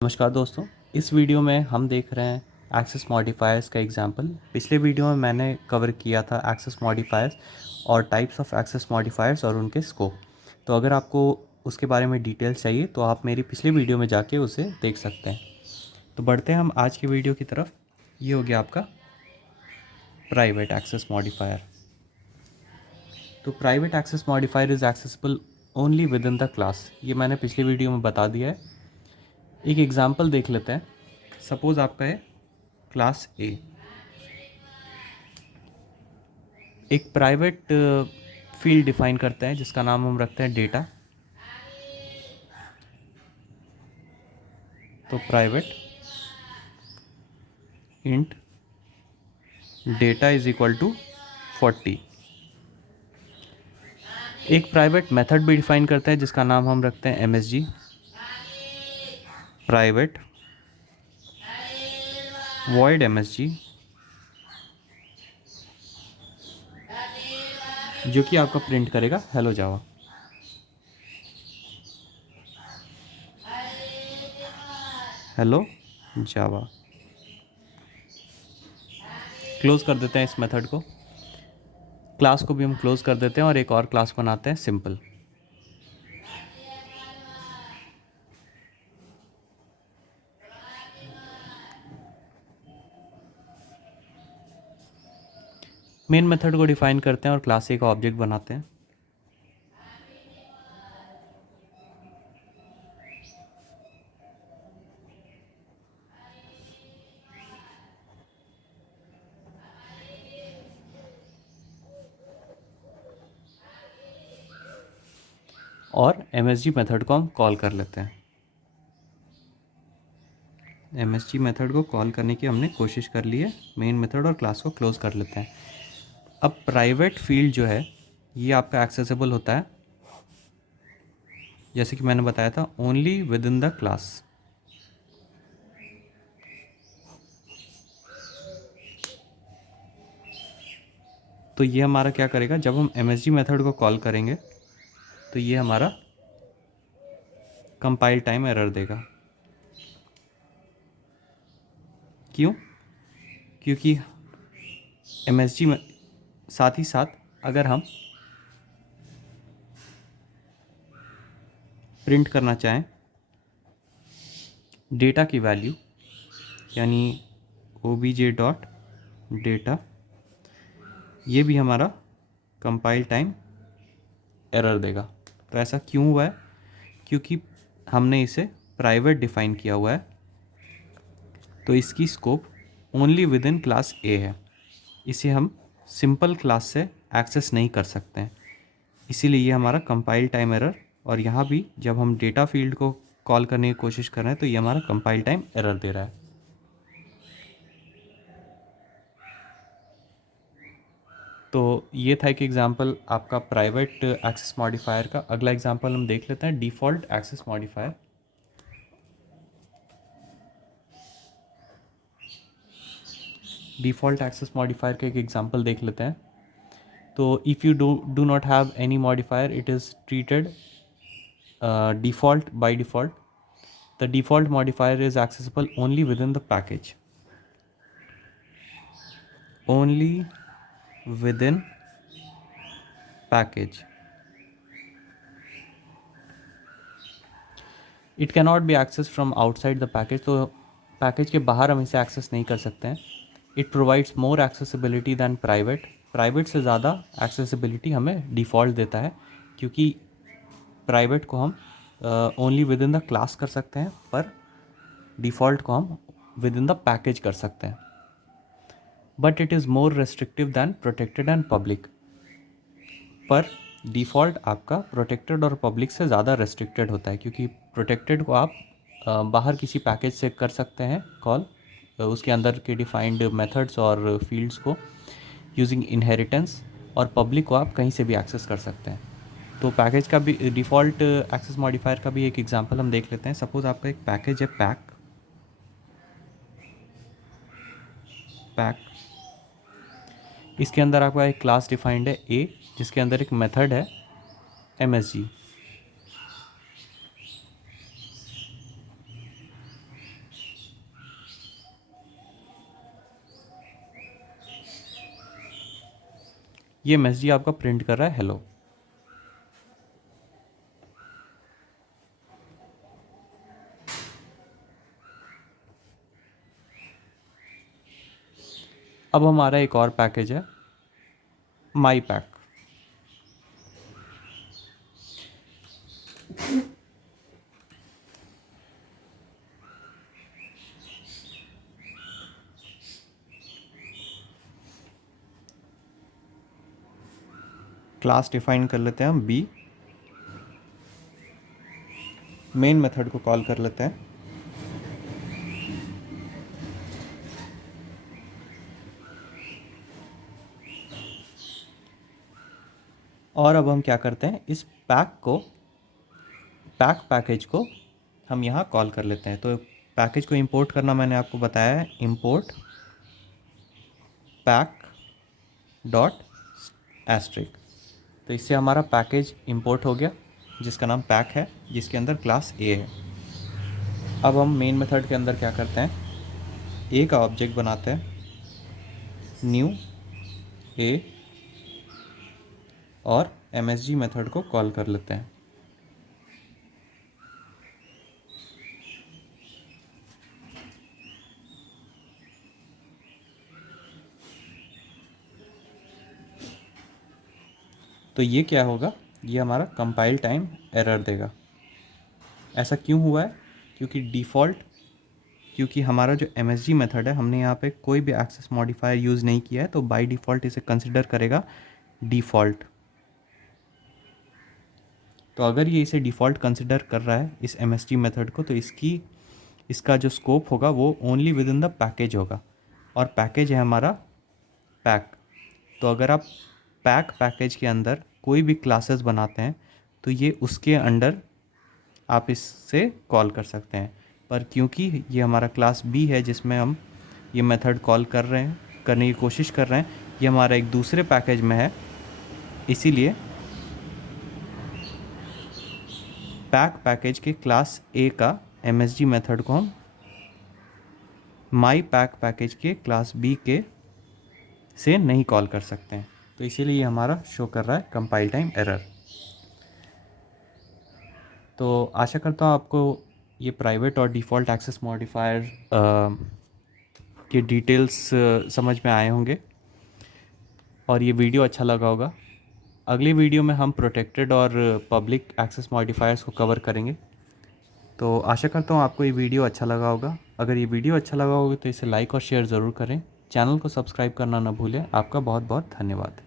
नमस्कार दोस्तों। इस वीडियो में हम देख रहे हैं एक्सेस मॉडिफायर्स का एग्जांपल। पिछले वीडियो में मैंने कवर किया था एक्सेस मॉडिफायर्स और टाइप्स ऑफ एक्सेस मॉडिफायर्स और उनके स्कोप। तो अगर आपको उसके बारे में डिटेल्स चाहिए तो आप मेरी पिछली वीडियो में जाके उसे देख सकते हैं। तो बढ़ते हैं हम आज की वीडियो की तरफ। ये हो गया आपका प्राइवेट एक्सेस मॉडिफायर। तो private access modifier is accessible only within the class. ये मैंने पिछली वीडियो में बता दिया है। एक एग्जांपल देख लेते हैं। सपोज़ आपका है क्लास ए, एक प्राइवेट फील्ड डिफाइन करते हैं जिसका नाम हम रखते हैं डेटा। तो private int data is equal to 40। एक प्राइवेट मेथड भी डिफाइन करते हैं जिसका नाम हम रखते हैं MSG, प्राइवेट वॉइड MSG, जो कि आपका प्रिंट करेगा हेलो जावा। हेलो जावा। क्लोज कर देते हैं इस मेथड को। क्लास को भी हम क्लोज कर देते हैं और एक और क्लास बनाते हैं सिंपल। मेन मेथड को डिफाइन करते हैं और क्लास ए का ऑब्जेक्ट बनाते हैं। और MSG मेथड को हम कॉल कर लेते हैं। MSG मेथड को कॉल करने की हमने कोशिश कर ली है। मेन मेथड और क्लास को क्लोज कर लेते हैं। अब प्राइवेट फील्ड जो है ये आपका एक्सेसिबल होता है, जैसे कि मैंने बताया था, only within the class. तो ये हमारा क्या करेगा, जब हम MSG मेथड को कॉल करेंगे तो ये हमारा कंपाइल टाइम एरर देगा। क्यों? क्योंकि MSG में साथ ही साथ अगर हम प्रिंट करना चाहें डेटा की वैल्यू, यानी obj डॉट डेटा, ये भी हमारा कंपाइल टाइम एरर देगा। तो ऐसा क्यों हुआ है? क्योंकि हमने इसे प्राइवेट डिफाइन किया हुआ है, तो इसकी scope only with in class ए है। इसे हम सिंपल क्लास से एक्सेस नहीं कर सकते हैं, इसीलिए ये हमारा कंपाइल टाइम एरर। और यहाँ भी जब हम डेटा फील्ड को कॉल करने की कोशिश कर रहे हैं तो ये हमारा कंपाइल टाइम एरर दे रहा है। तो ये था एक एग्जांपल आपका प्राइवेट एक्सेस मॉडिफायर का। अगला एग्जांपल हम देख लेते हैं default access modifier. Default access modifier का एक एग्जांपल देख लेते हैं। तो if you do not have any modifier, it is treated default by default. The default modifier is accessible only within the package. Only within package. It cannot be accessed from outside the package. तो package के बाहर हम इसे access नहीं कर सकते हैं। It provides more accessibility than private. Private से ज़्यादा एक्सेसिबिलिटी हमें डिफ़ॉल्ट देता है, क्योंकि प्राइवेट को हम only within the class कर सकते हैं, पर डिफ़ॉल्ट को हम विद इन द पैकेज कर सकते हैं। But it is more restrictive than protected and public. पर डिफ़ॉल्ट आपका प्रोटेक्टेड और पब्लिक से ज़्यादा रेस्ट्रिक्टेड होता है, क्योंकि प्रोटेक्टेड को आप बाहर किसी पैकेज से कर सकते हैं कॉल, उसके अंदर के डिफाइंड मेथड्स और फील्ड्स को यूजिंग इनहेरिटेंस, और पब्लिक को आप कहीं से भी एक्सेस कर सकते हैं। तो पैकेज का भी डिफ़ॉल्ट एक्सेस मॉडिफायर का भी एक एग्जांपल हम देख लेते हैं। सपोज़ आपका एक पैकेज है पैक। इसके अंदर आपका एक क्लास डिफाइंड है ए, जिसके अंदर एक मेथड है MSG। ये मैसेज आपका प्रिंट कर रहा है हेलो। अब हमारा एक और पैकेज है माई पैक। क्लास डिफाइन कर लेते हैं हम बी, मेन मेथड को कॉल कर लेते हैं। और अब हम क्या करते हैं, इस पैक पैकेज को हम यहाँ कॉल कर लेते हैं। तो पैकेज को इंपोर्ट करना मैंने आपको बताया है, इंपोर्ट पैक डॉट एस्ट्रिक। तो इससे हमारा पैकेज इंपोर्ट हो गया जिसका नाम पैक है, जिसके अंदर क्लास ए है। अब हम मेन मेथड के अंदर क्या करते हैं, ए का ऑब्जेक्ट बनाते हैं, न्यू ए, और msg मेथड को कॉल कर लेते हैं। तो ये क्या होगा, ये हमारा कंपाइल टाइम एरर देगा। ऐसा क्यों हुआ है, क्योंकि हमारा जो msg मेथड है, हमने यहाँ पे कोई भी एक्सेस मॉडिफायर यूज़ नहीं किया है, तो बाय डिफ़ॉल्ट इसे कंसिडर करेगा डिफ़ॉल्ट। तो अगर ये इसे डिफ़ॉल्ट कंसिडर कर रहा है इस msg मेथड को, तो इसका जो स्कोप होगा वो only within the package होगा, और पैकेज है हमारा पैक। तो अगर आप पैकेज के अंदर कोई भी क्लासेस बनाते हैं तो ये उसके अंडर आप इससे कॉल कर सकते हैं। पर क्योंकि ये हमारा क्लास बी है जिसमें हम ये मेथड कॉल करने की कोशिश कर रहे हैं, ये हमारा एक दूसरे पैकेज में है, इसीलिए पैकेज के क्लास ए का msg मेथड को हम माई पैकेज के क्लास बी के से नहीं कॉल कर सकते हैं। तो इसीलिए ये हमारा शो कर रहा है कंपाइल टाइम एरर। तो आशा करता हूँ आपको ये प्राइवेट और डिफ़ॉल्ट एक्सेस मॉडिफायर के डिटेल्स समझ में आए होंगे और ये वीडियो अच्छा लगा होगा। अगली वीडियो में हम प्रोटेक्टेड और पब्लिक एक्सेस मॉडिफायर्स को कवर करेंगे। तो आशा करता हूँ आपको ये वीडियो अच्छा लगा होगा। अगर ये वीडियो अच्छा लगा होगा तो इसे लाइक और शेयर ज़रूर करें। चैनल को सब्सक्राइब करना ना भूलें। आपका बहुत बहुत धन्यवाद।